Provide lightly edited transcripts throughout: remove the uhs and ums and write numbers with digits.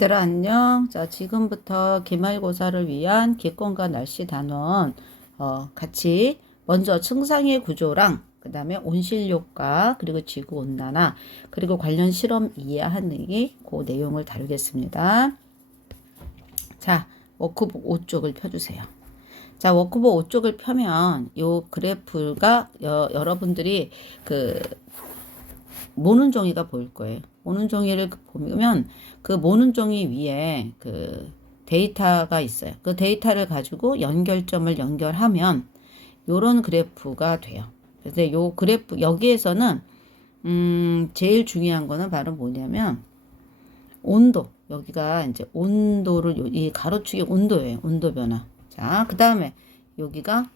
얘들아 안녕. 자, 지금부터 기말고사를 위한 기권과 날씨 단원 같이 먼저 층상의 구조랑 그 다음에 온실효과 그리고 지구온난화 그리고 관련 실험 이해하는 그 내용을 다루겠습니다. 자, 워크북 5쪽을 펴주세요. 자, 워크북 5쪽을 펴면 요 그래프가 여러분들이 그 모는 종이가 보일 거예요. 모는 종이를 보면 그 모는 종이 위에 그 데이터가 있어요. 그 데이터를 가지고 연결점을 연결하면 요런 그래프가 돼요. 그래서 요 그래프 여기에서는 제일 중요한 거는 바로 뭐냐면 온도. 여기가 이제 온도를 이 가로축이 온도예요. 온도 변화. 자, 그다음에 여기가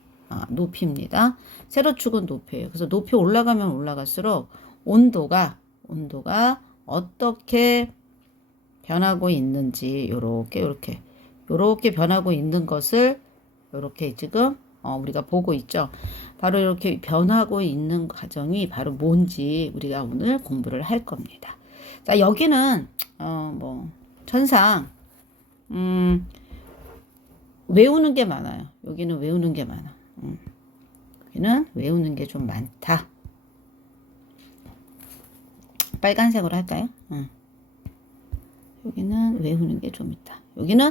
높이입니다. 세로축은 높이예요. 그래서 높이 올라가면 올라갈수록 온도가 어떻게 변하고 있는지 요렇게 변하고 있는 것을 요렇게 지금 우리가 보고 있죠. 바로 이렇게 변하고 있는 과정이 바로 뭔지 우리가 오늘 공부를 할 겁니다. 자, 여기는 뭐 천상 외우는 게 많아요. 여기는 외우는 게 많아. 여기는 외우는 게 좀 많다. 빨간색으로 할까요? 여기는 외우는 게 좀 있다. 여기는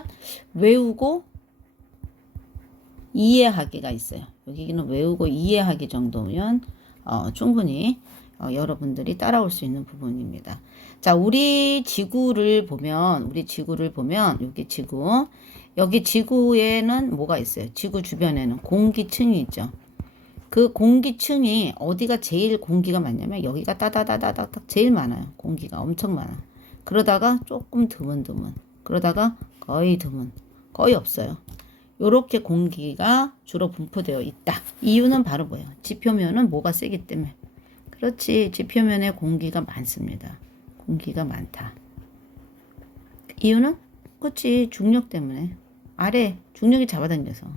외우고 이해하기가 있어요. 여기는 외우고 이해하기 정도면 충분히 여러분들이 따라올 수 있는 부분입니다. 자, 우리 지구를 보면 여기 지구에는 뭐가 있어요? 지구 주변에는 공기층이 있죠. 그 공기층이 어디가 제일 공기가 많냐면 여기가 따다다다닥 제일 많아요. 공기가 엄청 많아. 그러다가 조금 드문드문. 그러다가 거의 드문. 거의 없어요. 요렇게 공기가 주로 분포되어 있다. 이유는 바로 뭐예요? 지표면은 뭐가 세기 때문에. 그렇지. 지표면에 공기가 많습니다. 공기가 많다. 이유는? 그렇지. 중력 때문에. 아래 중력이 잡아당겨서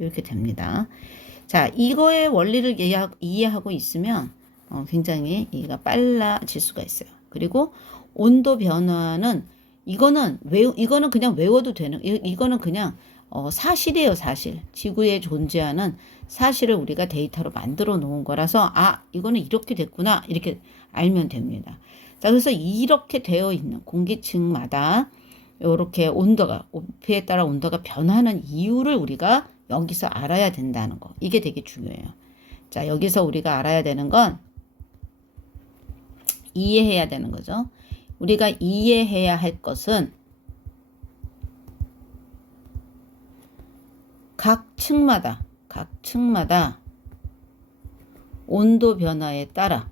이렇게 됩니다. 자, 이거의 원리를 이해하고 있으면 굉장히 이해가 빨라질 수가 있어요. 그리고 온도 변화는 이거는 그냥 외워도 되는 이거는 그냥 사실이에요, 사실. 지구에 존재하는 사실을 우리가 데이터로 만들어 놓은 거라서 이거는 이렇게 됐구나. 이렇게 알면 됩니다. 자, 그래서 이렇게 되어 있는 공기층마다 이렇게 높이에 따라 온도가 변하는 이유를 우리가 여기서 알아야 된다는 거. 이게 되게 중요해요. 자, 여기서 우리가 알아야 되는 건 이해해야 되는 거죠. 우리가 이해해야 할 것은 각 층마다 온도 변화에 따라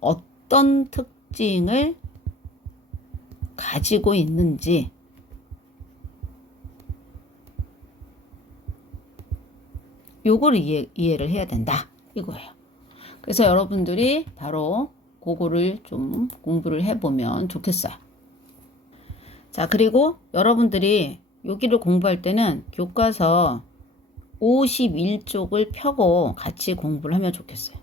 어떤 특징을 가지고 있는지 요거를 이해를 해야 된다 이거예요. 그래서 여러분들이 바로 그거를 좀 공부를 해보면 좋겠어요. 자, 그리고 여러분들이 여기를 공부할 때는 교과서 51쪽을 펴고 같이 공부를 하면 좋겠어요.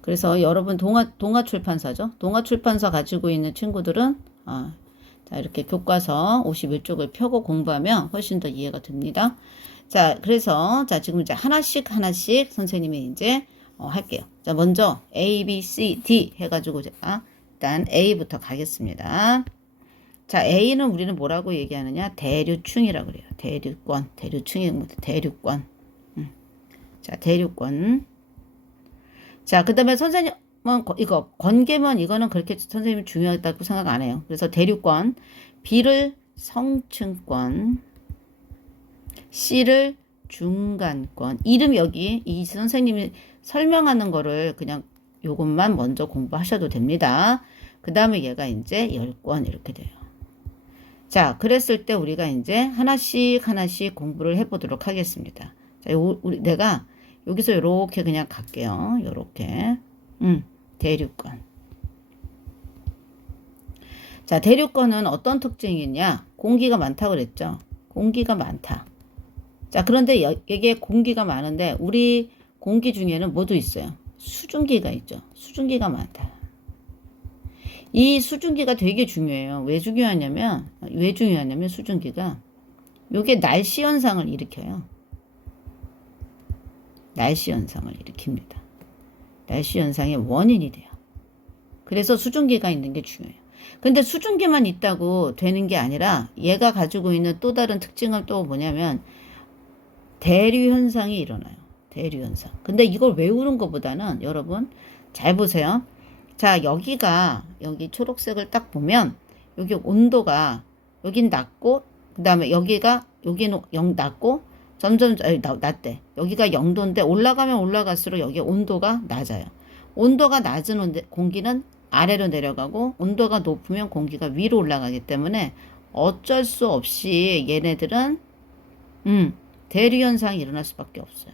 그래서 여러분 동아출판사죠. 동아출판사 가지고 있는 친구들은 자, 이렇게 교과서 51쪽을 펴고 공부하면 훨씬 더 이해가 됩니다. 자, 그래서 지금 이제 하나씩 선생님이 이제 할게요. 자, 먼저 A, B, C, D 해가지고 제가 일단 A부터 가겠습니다. 자, A는 우리는 뭐라고 얘기하느냐? 대류층이라고 그래요. 대류층이 뭐 대류권. 자, 대류권. 자, 그 다음에 선생님은 이거 건계면 이거는 그렇게 선생님이 중요하다고 생각 안 해요. 그래서 대류권, B를 성층권, C를 중간권. 이름 여기 이 선생님이 설명하는 거를 그냥 요것만 먼저 공부하셔도 됩니다. 그 다음에 얘가 이제 열권 이렇게 돼요. 자, 그랬을 때 우리가 이제 하나씩 공부를 해보도록 하겠습니다. 자, 내가 여기서 이렇게 그냥 갈게요. 이렇게. 대류권. 자, 대류권은 어떤 특징이 있냐? 공기가 많다고 그랬죠? 공기가 많다. 자, 그런데 이게 공기가 많은데 우리 공기 중에는 뭐도 있어요? 수증기가 있죠. 수증기가 많다. 이 수증기가 되게 중요해요. 왜 중요하냐면 수증기가 요게 날씨 현상을 일으켜요. 날씨 현상을 일으킵니다. 날씨 현상의 원인이 돼요. 그래서 수증기가 있는 게 중요해요. 근데 수증기만 있다고 되는 게 아니라 얘가 가지고 있는 또 다른 특징은 또 뭐냐면 대류 현상이 일어나요. 대류 현상. 근데 이걸 외우는 것보다는 여러분 잘 보세요. 자, 여기 초록색을 딱 보면 여기 온도가 여긴 낮고 그다음에 여기는 낮고 점점 낮대. 여기가 0도인데 올라가면 올라갈수록 여기 온도가 낮아요. 온도가 낮은 공기는 아래로 내려가고 온도가 높으면 공기가 위로 올라가기 때문에 어쩔 수 없이 얘네들은 대류 현상이 일어날 수밖에 없어요.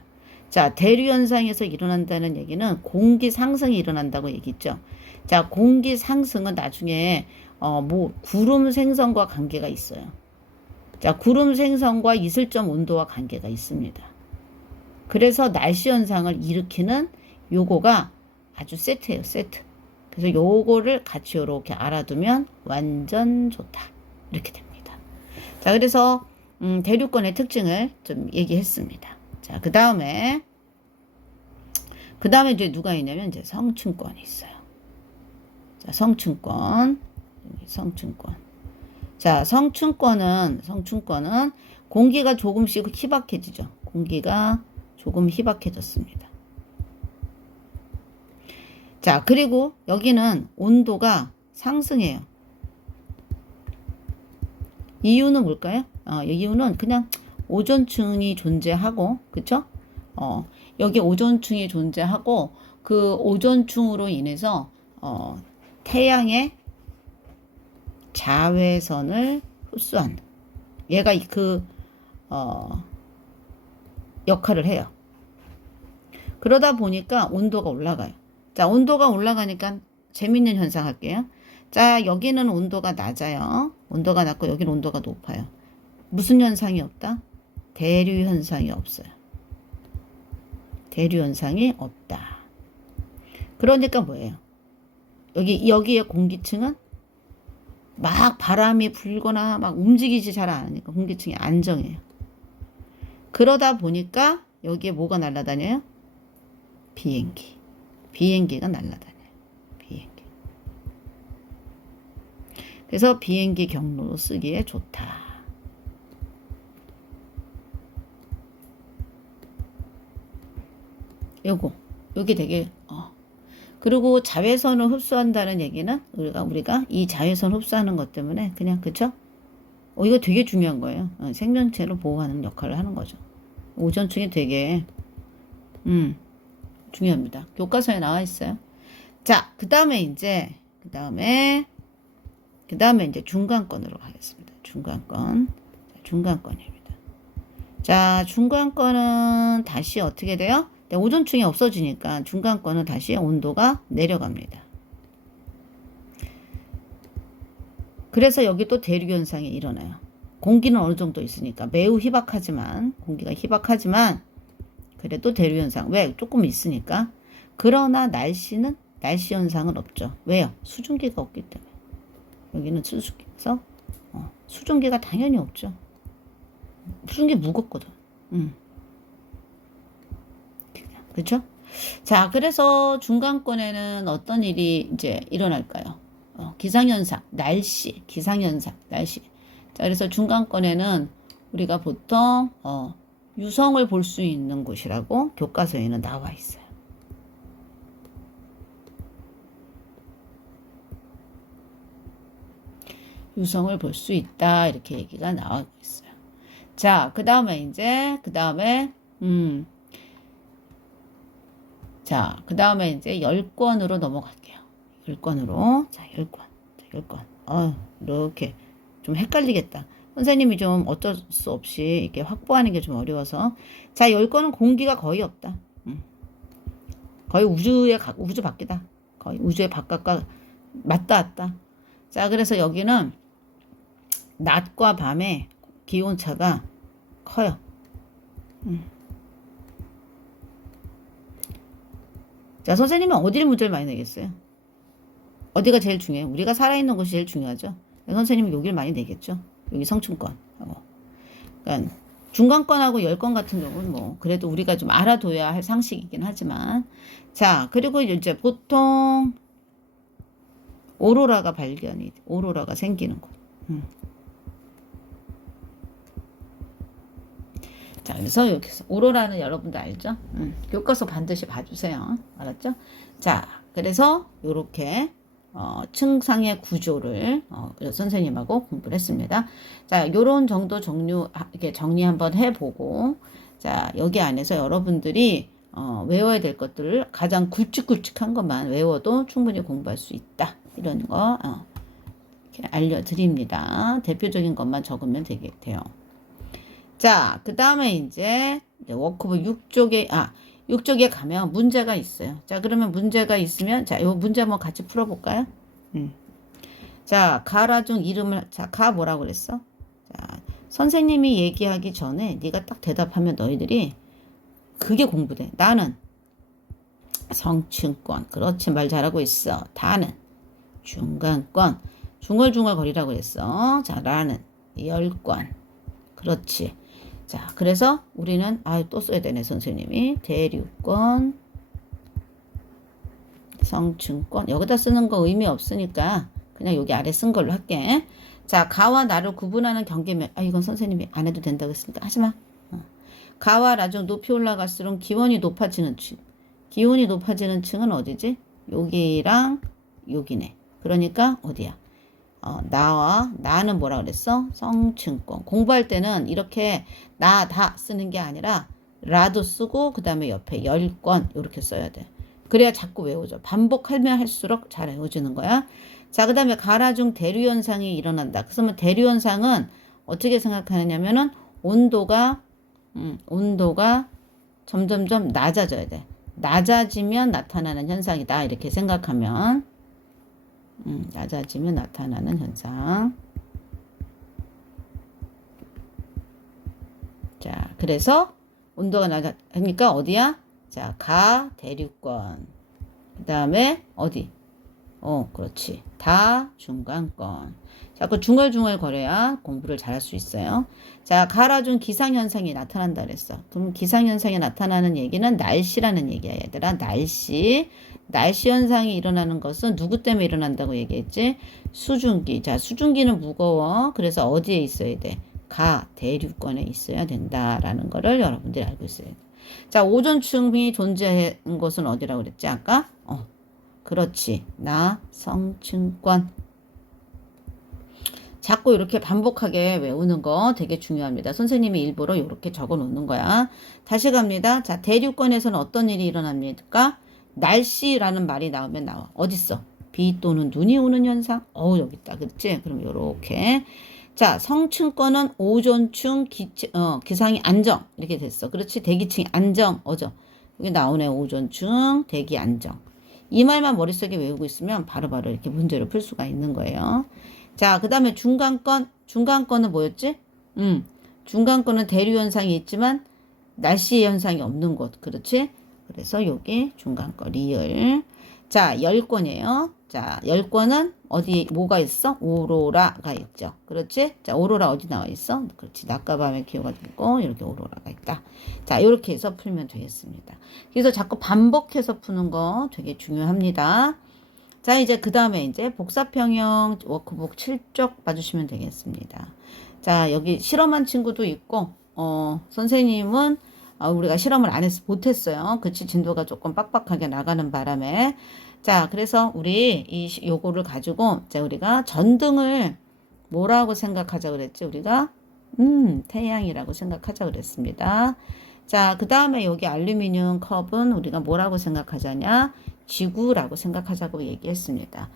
자, 대류 현상에서 일어난다는 얘기는 공기 상승이 일어난다고 얘기했죠. 자, 공기 상승은 나중에 구름 생성과 관계가 있어요. 자, 구름 생성과 이슬점 온도와 관계가 있습니다. 그래서 날씨 현상을 일으키는 요거가 아주 세트예요, 세트. 그래서 요거를 같이 이렇게 알아두면 완전 좋다. 이렇게 됩니다. 자, 그래서 대류권의 특징을 좀 얘기했습니다. 자, 그 다음에 이제 누가 있냐면 이제 성층권이 있어요. 자, 성층권. 자, 성층권은 공기가 조금씩 희박해지죠. 공기가 조금 희박해졌습니다. 자, 그리고 여기는 온도가 상승해요. 이유는 뭘까요? 이유는 그냥 오존층이 존재하고, 그쵸? 여기 오존층이 존재하고, 그 오존층으로 인해서, 태양의 자외선을 흡수한, 얘가 역할을 해요. 그러다 보니까 온도가 올라가요. 자, 온도가 올라가니까 재밌는 현상 할게요. 자, 여기는 온도가 낮아요. 온도가 낮고 여기는 온도가 높아요. 무슨 현상이 없다? 대류 현상이 없어요. 대류 현상이 없다. 그러니까 뭐예요? 여기의 공기층은 막 바람이 불거나 막 움직이지 잘 않으니까 공기층이 안정해요. 그러다 보니까 여기에 뭐가 날아다녀요? 비행기가 날아다녀요. 비행기. 그래서 비행기 경로로 쓰기에 좋다. 요게 되게 그리고 자외선을 흡수한다는 얘기는 우리가 이 자외선 흡수하는 것 때문에 그냥 그쵸? 이거 되게 중요한 거예요. 생명체를 보호하는 역할을 하는 거죠. 오존층이 되게 중요합니다. 교과서에 나와 있어요. 자, 그 다음에 이제 중간권으로 가겠습니다. 중간권입니다. 자, 중간권은 다시 어떻게 돼요? 오존층이 없어지니까 중간권은 다시 온도가 내려갑니다. 그래서 여기 또 대류 현상이 일어나요. 공기는 어느 정도 있으니까 공기가 희박하지만 그래도 대류 현상. 왜? 조금 있으니까. 그러나 날씨 현상은 없죠. 왜요? 수증기가 없기 때문에. 여기는 수증기에서 수증기가 당연히 없죠. 수증기 무겁거든. 그렇죠? 자, 그래서 중간권에는 어떤 일이 이제 일어날까요? 기상현상, 기상현상, 날씨. 자, 그래서 중간권에는 우리가 보통 유성을 볼 수 있는 곳이라고 교과서에는 나와 있어요. 유성을 볼 수 있다 이렇게 얘기가 나와 있어요. 자, 그 다음에 이제 10권으로 넘어갈게요. 10권으로. 자, 10권. 이렇게 좀 헷갈리겠다. 선생님이 좀 어쩔 수 없이 이렇게 확보하는 게 좀 어려워서. 자, 10권은 공기가 거의 없다. 거의 우주 밖이다. 거의 우주의 바깥과 맞다 왔다. 자, 그래서 여기는 낮과 밤의 기온차가 커요. 자, 선생님은 어디를 문제를 많이 내겠어요? 어디가 제일 중요해요? 우리가 살아있는 곳이 제일 중요하죠. 선생님은 여기를 많이 내겠죠. 여기 성층권. 그러니까 중간권하고 열권 같은 경우는 뭐 그래도 우리가 좀 알아둬야 할 상식이긴 하지만 자 그리고 이제 보통 오로라가 생기는 곳. 자 그래서 여기서 오로라는 여러분도 알죠? 교과서 반드시 봐주세요. 알았죠? 자 그래서 요렇게 층상의 구조를 선생님하고 공부를 했습니다. 자, 요런 정도 이렇게 정리 한번 해보고, 자, 여기 안에서 여러분들이 외워야 될 것들을 가장 굵직굵직한 것만 외워도 충분히 공부할 수 있다. 이런 거 이렇게 알려드립니다. 대표적인 것만 적으면 되겠대요. 자, 그 다음에 이제 워크북 6쪽에 가면 문제가 있어요. 자, 그러면 문제가 있으면, 자, 요 문제 한번 같이 풀어볼까요? 자, 가라 중 이름을, 자, 가 뭐라고 그랬어? 자, 선생님이 얘기하기 전에 네가 딱 대답하면 너희들이 그게 공부돼. 나는 성층권. 그렇지, 말 잘하고 있어. 다는 중간권. 중얼중얼 거리라고 했어. 자, 라는 열권. 그렇지. 자, 그래서 우리는 또 써야 되네, 선생님이. 대류권, 성층권. 여기다 쓰는 거 의미 없으니까 그냥 여기 아래 쓴 걸로 할게. 자, 가와 나를 구분하는 경계면. 이건 선생님이 안 해도 된다고 했으니까 하지 마. 가와 라 중 높이 올라갈수록 기온이 높아지는 층. 기온이 높아지는 층은 어디지? 여기랑 여기네. 그러니까 어디야? 나는 뭐라 그랬어? 성층권. 공부할 때는 이렇게 다 쓰는 게 아니라 라도 쓰고 그 다음에 옆에 열권 이렇게 써야 돼. 그래야 자꾸 외워져. 반복하면 할수록 잘 외워지는 거야. 자, 그 다음에 가라 중 대류 현상이 일어난다. 그러면 대류 현상은 어떻게 생각하느냐면은 온도가 점점점 낮아져야 돼. 낮아지면 나타나는 현상이다. 이렇게 생각하면 낮아지면 나타나는 현상. 자, 그래서 온도가 낮아지니까 어디야? 자, 가 대류권. 그 다음에 어디? 그렇지. 다 중간권. 자꾸 중얼중얼 거려야 공부를 잘할 수 있어요. 자, 가라 중 기상현상이 나타난다 그랬어. 그럼 기상현상이 나타나는 얘기는 날씨라는 얘기야, 얘들아. 날씨 현상이 일어나는 것은 누구 때문에 일어난다고 얘기했지? 수증기. 자, 수증기는 무거워. 그래서 어디에 있어야 돼? 가, 대류권에 있어야 된다라는 거를 여러분들이 알고 있어야 돼. 자, 오존층이 존재한 곳은 어디라고 그랬지, 아까? 그렇지. 성층권. 자꾸 이렇게 반복하게 외우는 거 되게 중요합니다. 선생님이 일부러 이렇게 적어 놓는 거야. 다시 갑니다. 자, 대류권에서는 어떤 일이 일어납니까? 날씨라는 말이 나오면 나와. 어딨어? 비 또는 눈이 오는 현상? 여기 있다. 그렇지? 그럼 요렇게. 자, 성층권은 오존층 기상이 안정. 이렇게 됐어. 그렇지? 대기층이 안정. 여기 나오네. 오존층, 대기 안정. 이 말만 머릿속에 외우고 있으면 바로바로 이렇게 문제를 풀 수가 있는 거예요. 자, 그 다음에 중간권은 뭐였지? 중간권은 대류 현상이 있지만 날씨 현상이 없는 곳. 그렇지? 그래서 여기 중간권 리을. 자, 열권이에요. 자, 열권은 어디 뭐가 있어? 오로라가 있죠. 그렇지? 자, 오로라 어디 나와 있어? 그렇지. 낮과 밤의 기호가 되고 이렇게 오로라가 있다. 자, 이렇게 해서 풀면 되겠습니다. 그래서 자꾸 반복해서 푸는 거 되게 중요합니다. 자, 이제 그 다음에 이제 복사평형 워크북 7쪽 봐주시면 되겠습니다. 자, 여기 실험한 친구도 있고, 선생님은 우리가 실험을 못했어요. 그치, 진도가 조금 빡빡하게 나가는 바람에. 자, 그래서 우리 요거를 가지고, 자, 우리가 전등을 뭐라고 생각하자 그랬지? 우리가, 태양이라고 생각하자 그랬습니다. 자, 그 다음에 여기 알루미늄 컵은 우리가 뭐라고 생각하자냐? 지구라고 생각하자고 얘기했습니다.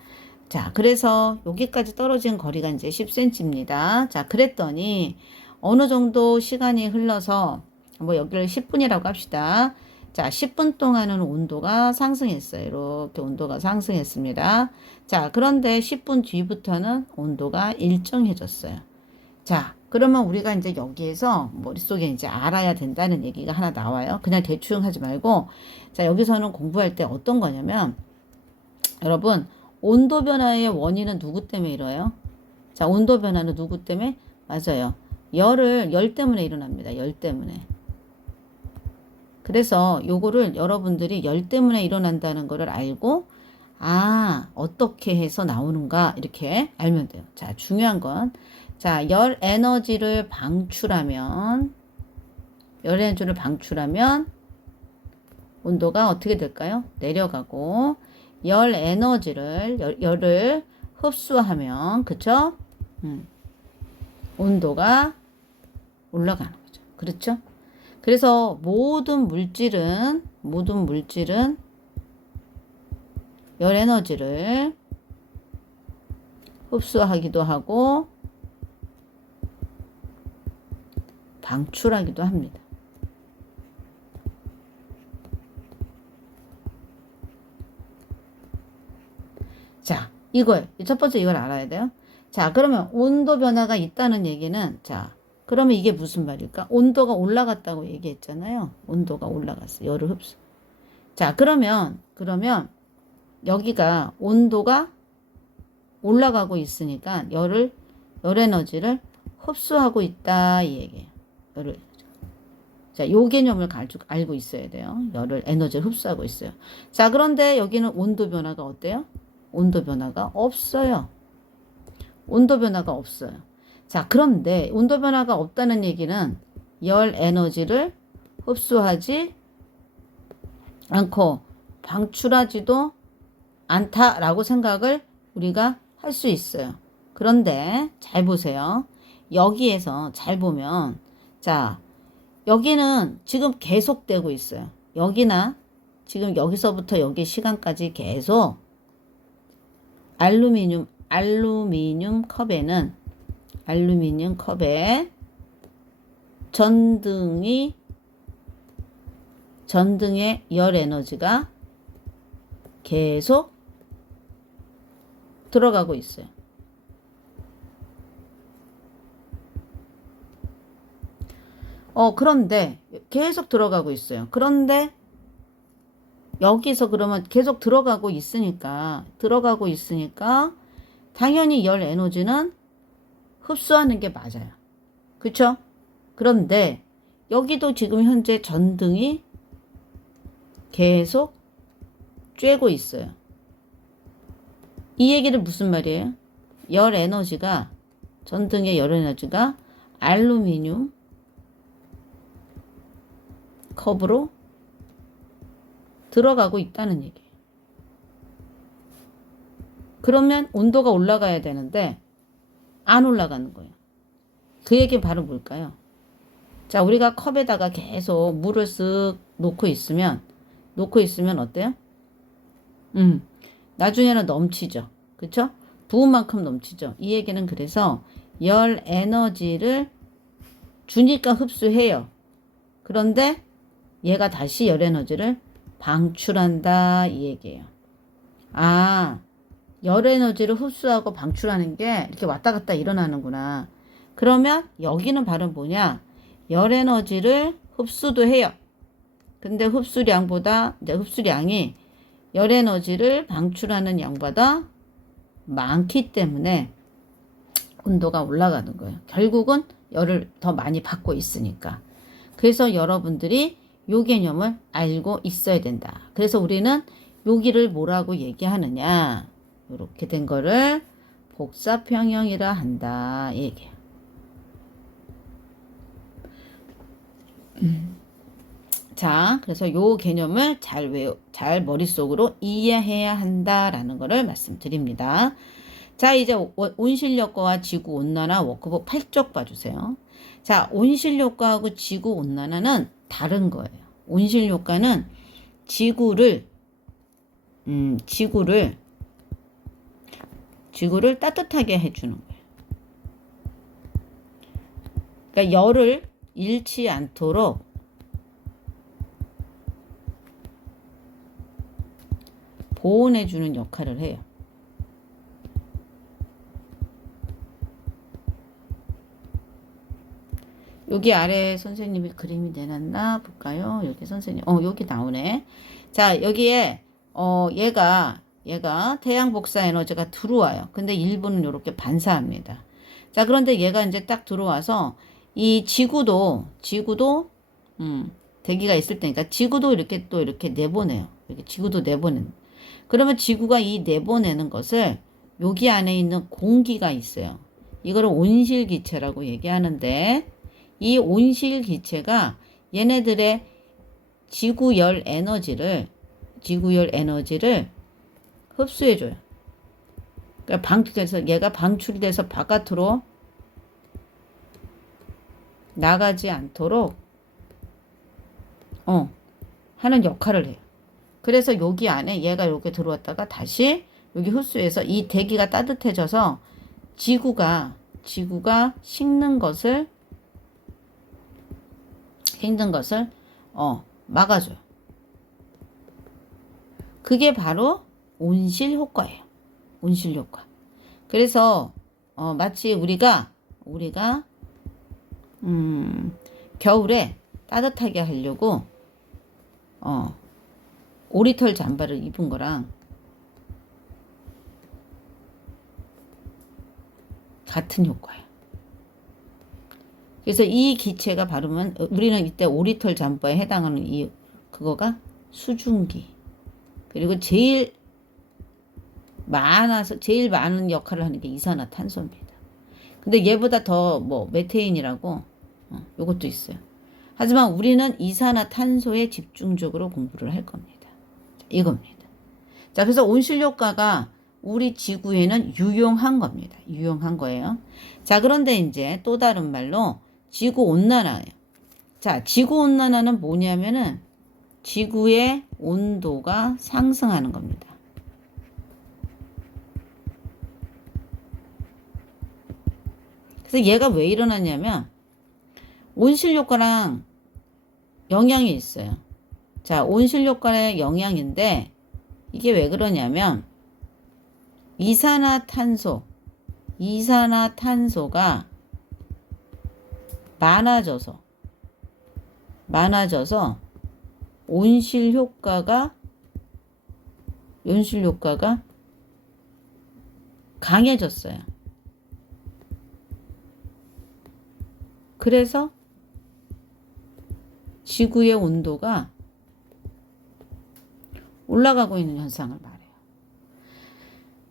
자, 그래서 여기까지 떨어진 거리가 이제 10cm입니다. 자, 그랬더니 어느 정도 시간이 흘러서 뭐 여기를 10분이라고 합시다. 자, 10분 동안은 온도가 상승했어요. 이렇게 온도가 상승했습니다. 자, 그런데 10분 뒤부터는 온도가 일정해졌어요. 자, 그러면 우리가 이제 여기에서 머릿속에 이제 알아야 된다는 얘기가 하나 나와요. 그냥 대충 하지 말고, 자, 여기서는 공부할 때 어떤 거냐면, 여러분, 온도 변화의 원인은 누구 때문에 일어나요? 자, 온도 변화는 누구 때문에? 맞아요. 열 때문에 일어납니다. 열 때문에. 그래서 요거를 여러분들이 열 때문에 일어난다는 거를 알고, 아, 어떻게 해서 나오는가, 이렇게 알면 돼요. 자, 중요한 건, 자, 열 에너지를 방출하면 온도가 어떻게 될까요? 내려가고, 열 에너지를, 열을 흡수하면, 그쵸? 온도가 올라가는 거죠. 그렇죠? 그래서 모든 물질은 열 에너지를 흡수하기도 하고 방출하기도 합니다. 자, 첫 번째 이걸 알아야 돼요. 자, 그러면 온도 변화가 있다는 얘기는, 자, 그러면 이게 무슨 말일까? 온도가 올라갔다고 얘기했잖아요. 온도가 올라갔어. 열을 흡수. 자, 그러면 여기가 온도가 올라가고 있으니까 열 에너지를 흡수하고 있다 이 얘기예요. 자, 요 개념을 알고 있어야 돼요. 열을 에너지를 흡수하고 있어요. 자, 그런데 여기는 온도 변화가 어때요? 온도 변화가 없어요. 온도 변화가 없어요. 자, 그런데 온도 변화가 없다는 얘기는 열 에너지를 흡수하지 않고 방출하지도 않다라고 생각을 우리가 할 수 있어요. 그런데 잘 보세요. 여기에서 잘 보면, 자, 여기는 지금 계속되고 있어요. 여기나 지금 여기서부터 여기 시간까지 계속 알루미늄 컵에 전등의 열 에너지가 계속 들어가고 있어요. 그런데 계속 들어가고 있어요. 그런데 여기서 그러면 계속 들어가고 있으니까 당연히 열 에너지는 흡수하는 게 맞아요. 그쵸? 그런데 여기도 지금 현재 전등이 계속 쬐고 있어요. 이 얘기는 무슨 말이에요? 전등의 열 에너지가 알루미늄 컵으로 들어가고 있다는 얘기예요. 그러면 온도가 올라가야 되는데 안 올라가는 거예요. 그 얘기는 바로 뭘까요? 자, 우리가 컵에다가 계속 물을 쓱 놓고 있으면 어때요? 나중에는 넘치죠. 그쵸? 부은 만큼 넘치죠. 이 얘기는 그래서 열 에너지를 주니까 흡수해요. 그런데 얘가 다시 열 에너지를 방출한다 이 얘기예요. 아, 열 에너지를 흡수하고 방출하는 게 이렇게 왔다 갔다 일어나는구나. 그러면 여기는 바로 뭐냐? 열 에너지를 흡수도 해요. 근데 흡수량이 열 에너지를 방출하는 양보다 많기 때문에 온도가 올라가는 거예요. 결국은 열을 더 많이 받고 있으니까. 그래서 여러분들이 요 개념을 알고 있어야 된다. 그래서 우리는 여기를 뭐라고 얘기하느냐. 이렇게 된 거를 복사평형이라 한다. 얘기해요. 자, 그래서 요 개념을 잘 머릿속으로 이해해야 한다라는 거를 말씀드립니다. 자, 이제 온실효과와 지구온난화 워크북 8쪽 봐주세요. 자, 온실효과하고 지구온난화는 다른 거예요. 온실효과는 지구를 따뜻하게 해주는 거예요. 그러니까 열을 잃지 않도록 보온해주는 역할을 해요. 여기 아래 선생님이 그림이 내놨나 볼까요? 여기 선생님, 여기 나오네. 자, 여기에, 얘가 태양 복사 에너지가 들어와요. 근데 일부는 이렇게 반사합니다. 자, 그런데 얘가 이제 딱 들어와서 이 지구도, 대기가 있을 때니까 지구도 이렇게 또 이렇게 내보내요. 이렇게 지구도 내보내는. 그러면 지구가 이 내보내는 것을 여기 안에 있는 공기가 있어요. 이거를 온실기체라고 얘기하는데 이 온실기체가 얘네들의 지구열 에너지를 흡수해줘요. 그러니까 얘가 방출돼서 바깥으로 나가지 않도록 하는 역할을 해요. 그래서 여기 안에 얘가 이렇게 들어왔다가 다시 여기 흡수해서 이 대기가 따뜻해져서 지구가 식는 것을 막아줘요. 그게 바로 온실 효과예요. 온실 효과. 그래서 마치 우리가 겨울에 따뜻하게 하려고 오리털 잠바를 입은 거랑 같은 효과예요. 그래서 이 기체가 바르면 우리는 이때 오리털 잠바에 해당하는 그거가 수증기. 그리고 제일 많은 역할을 하는 게 이산화탄소입니다. 근데 얘보다 더 메테인이라고 요것도 있어요. 하지만 우리는 이산화탄소에 집중적으로 공부를 할 겁니다. 이겁니다. 자, 그래서 온실효과가 우리 지구에는 유용한 겁니다. 유용한 거예요. 자, 그런데 이제 또 다른 말로 지구온난화예요. 자, 지구온난화는 뭐냐면은 지구의 온도가 상승하는 겁니다. 그래서 얘가 왜 일어나냐면 온실효과랑 영향이 있어요. 자, 온실효과의 영향인데 이게 왜 그러냐면 이산화탄소가 많아져서 온실효과가 강해졌어요. 그래서 지구의 온도가 올라가고 있는 현상을 말해요.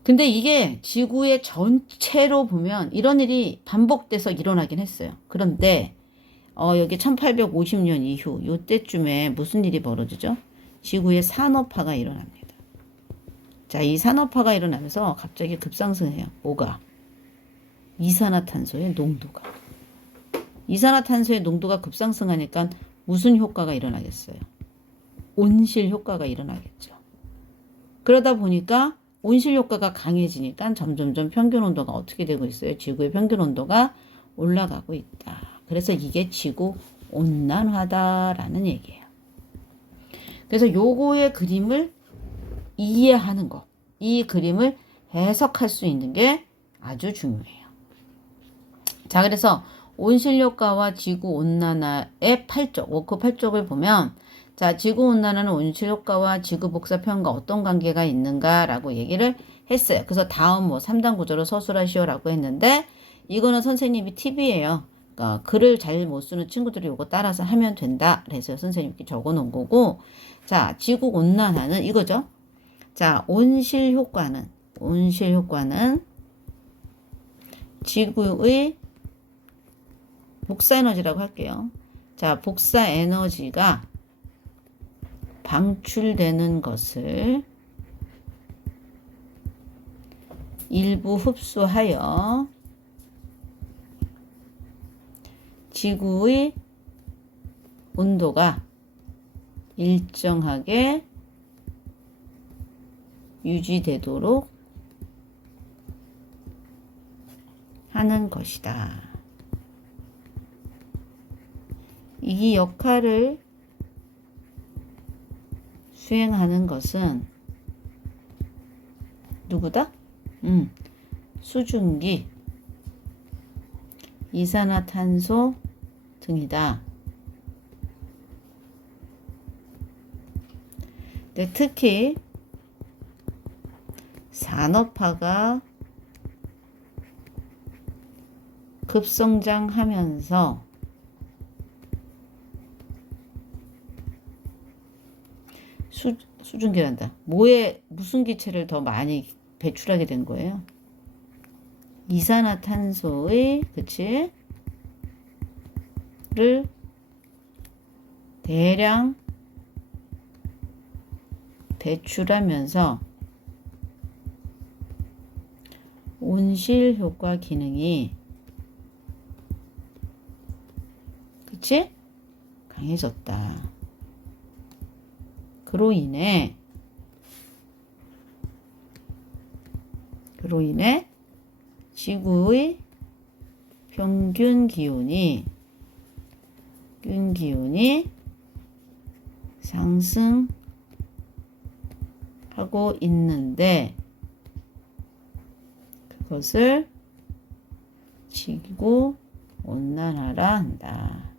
근데 이게 지구의 전체로 보면 이런 일이 반복돼서 일어나긴 했어요. 그런데 여기 1850년 이후 요때쯤에 무슨 일이 벌어지죠? 지구의 산업화가 일어납니다. 자, 이 산업화가 일어나면서 갑자기 급상승해요. 뭐가? 이산화탄소의 농도가. 이산화탄소의 농도가 급상승하니까 무슨 효과가 일어나겠어요? 온실 효과가 일어나겠죠. 그러다 보니까 온실 효과가 강해지니까 점점점 평균 온도가 어떻게 되고 있어요? 지구의 평균 온도가 올라가고 있다. 그래서 이게 지구 온난화다라는 얘기예요. 그래서 요거의 그림을 이해하는 거, 이 그림을 해석할 수 있는 게 아주 중요해요. 자, 그래서 온실효과와 지구온난화의 8쪽, 워크 8쪽을 보면 자, 지구온난화는 온실효과와 지구복사편과 어떤 관계가 있는가라고 얘기를 했어요. 그래서 다음 3단 구조로 서술하시오라고 했는데 이거는 선생님이 팁이에요. 그러니까 글을 잘 못 쓰는 친구들이 이거 따라서 하면 된다. 그래서 선생님께 적어 놓은 거고 자, 지구온난화는 이거죠. 자, 온실효과는 지구의 복사에너지라고 할게요. 자, 복사에너지가 방출되는 것을 일부 흡수하여 지구의 온도가 일정하게 유지되도록 하는 것이다. 이 역할을 수행하는 것은 누구다? 수증기, 이산화탄소 등이다. 근데 특히 산업화가 급성장하면서 수증기란다. 무슨 기체를 더 많이 배출하게 된 거예요? 이산화탄소의 그치? 를 대량 배출하면서 온실 효과 기능이 그치? 강해졌다. 그로 인해 지구의 평균 기온이 상승하고 있는데 그것을 지구 온난화라 한다.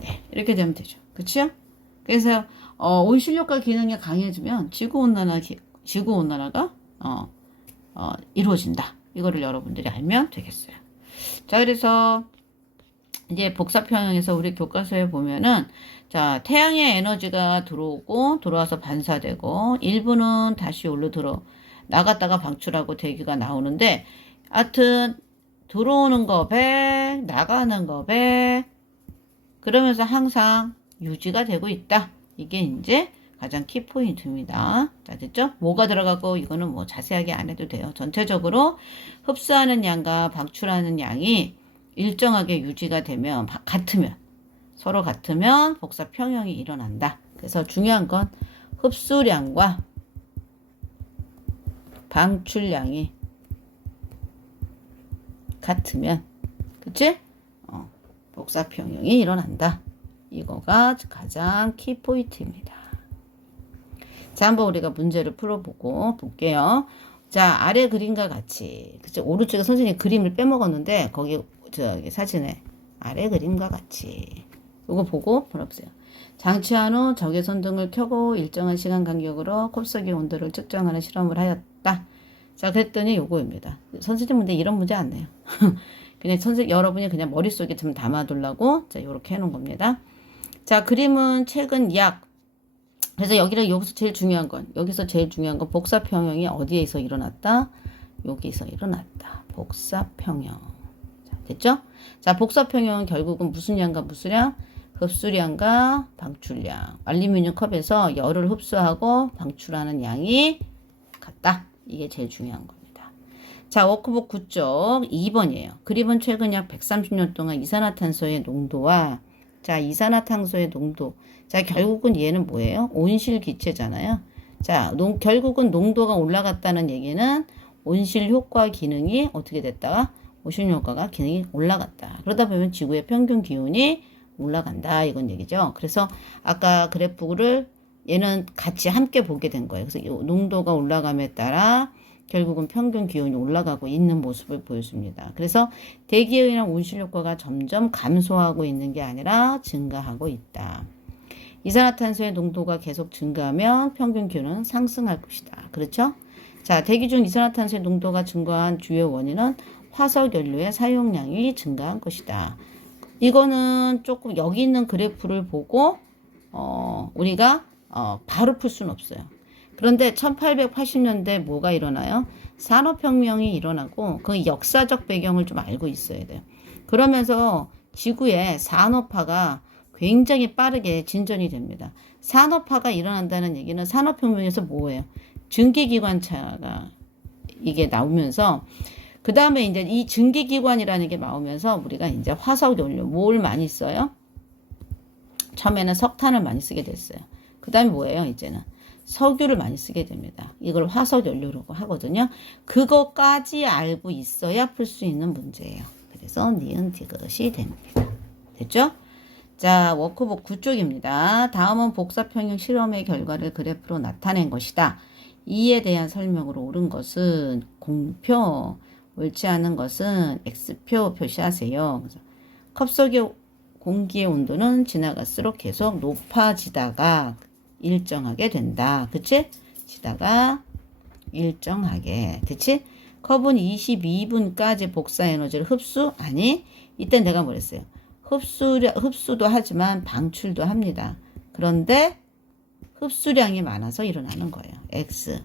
네, 이렇게 되면 되죠. 그렇죠? 그래서 온실효과 기능이 강해지면 지구 온난화가 이루어진다. 이거를 여러분들이 알면 되겠어요. 자, 그래서 이제 복사평형에서 우리 교과서에 보면은 자, 태양의 에너지가 들어와서 반사되고 일부는 다시 나갔다가 방출하고 대기가 나오는데 하여튼 들어오는 거 100, 나가는 거 100 그러면서 항상 유지가 되고 있다. 이게 이제 가장 키포인트입니다. 자, 됐죠? 뭐가 들어가고 이거는 뭐 자세하게 안 해도 돼요. 전체적으로 흡수하는 양과 방출하는 양이 일정하게 유지가 되면 서로 같으면 복사 평형이 일어난다. 그래서 중요한 건 흡수량과 방출량이 같으면 그치? 복사 평형이 일어난다. 이거가 가장 키포인트입니다. 자, 한번 우리가 문제를 풀어보고 볼게요. 자, 아래 그림과 같이 그치? 오른쪽에 선생님이 그림을 빼먹었는데 거기 사진에 아래 그림과 같이 이거 보고 풀어보세요. 장치한 후 적외선 등을 켜고 일정한 시간 간격으로 컵속의 온도를 측정하는 실험을 하였다. 자, 그랬더니 요거입니다. 선생님 문제 이런 문제 안 내요. 그냥 여러분이 그냥 머릿속에 좀 담아두려고 자, 요렇게 해놓은 겁니다. 자, 그림은 최근 그래서 여기서 제일 중요한 건 복사평형이 어디에서 일어났다? 여기서 일어났다. 복사평형. 자, 됐죠? 자, 복사평형은 결국은 무슨 양과 무슨 양? 흡수량과 방출량. 알루미늄 컵에서 열을 흡수하고 방출하는 양이 같다. 이게 제일 중요한 겁니다. 자, 워크북 9쪽 2번이에요. 그림은 최근 약 130년 동안 이산화탄소의 농도와 이산화탄소의 농도. 자, 결국은 얘는 뭐예요? 온실 기체잖아요. 자, 결국은 농도가 올라갔다는 얘기는 온실 효과 기능이 어떻게 됐다? 온실 효과가 기능이 올라갔다. 그러다 보면 지구의 평균 기온이 올라간다. 이건 얘기죠. 그래서 아까 그래프를 얘는 같이 함께 보게 된 거예요. 그래서 이 농도가 올라감에 따라 결국은 평균 기온이 올라가고 있는 모습을 보여줍니다. 그래서 대기에 의한 온실 효과가 점점 감소하고 있는 게 아니라 증가하고 있다. 이산화탄소의 농도가 계속 증가하면 평균 기온은 상승할 것이다. 그렇죠? 자, 대기 중 이산화탄소의 농도가 증가한 주요 원인은 화석 연료의 사용량이 증가한 것이다. 이거는 조금 여기 있는 그래프를 보고 우리가 바로 풀 수는 없어요. 그런데 1880년대 뭐가 일어나요? 산업혁명이 일어나고 그 역사적 배경을 좀 알고 있어야 돼요. 그러면서 지구의 산업화가 굉장히 빠르게 진전이 됩니다. 산업화가 일어난다는 얘기는 산업혁명에서 뭐예요? 증기기관차가 이게 나오면서 그 다음에 이제 이 증기기관이라는 게 나오면서 우리가 이제 화석연료 뭘 많이 써요? 처음에는 석탄을 많이 쓰게 됐어요. 그 다음에 뭐예요? 이제는 석유를 많이 쓰게 됩니다. 이걸 화석연료라고 하거든요. 그거까지 알고 있어야 풀 수 있는 문제예요. 그래서 니은 디귿이 됩니다. 됐죠? 자, 워크북 9쪽입니다. 다음은 복사평형 실험의 결과를 그래프로 나타낸 것이다. 이에 대한 설명으로 옳은 것은 공표. 옳지 않은 것은 X표 표시하세요. 그래서 컵 속의 공기의 온도는 지나갈수록 계속 높아지다가 일정하게 된다. 그치? 지다가 일정하게. 그치? 컵은 22분까지 복사 에너지를 흡수? 아니, 이때 내가 뭐랬어요? 흡수도 하지만 방출도 합니다. 그런데 흡수량이 많아서 일어나는 거예요. X.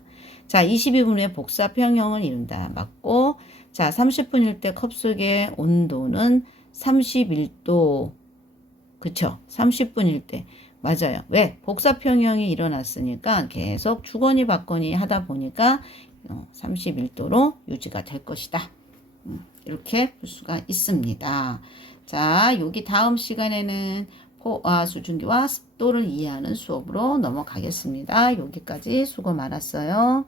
자, 22분 후에 복사 평형을 이룬다. 맞고, 자, 30분일 때 컵 속의 온도는 31도. 그쵸? 30분일 때. 맞아요. 왜? 복사 평형이 일어났으니까 계속 주거니 받거니 하다 보니까 31도로 유지가 될 것이다. 이렇게 볼 수가 있습니다. 자, 여기 다음 시간에는 포화 수증기와 습도를 이해하는 수업으로 넘어가겠습니다. 여기까지 수고 많았어요.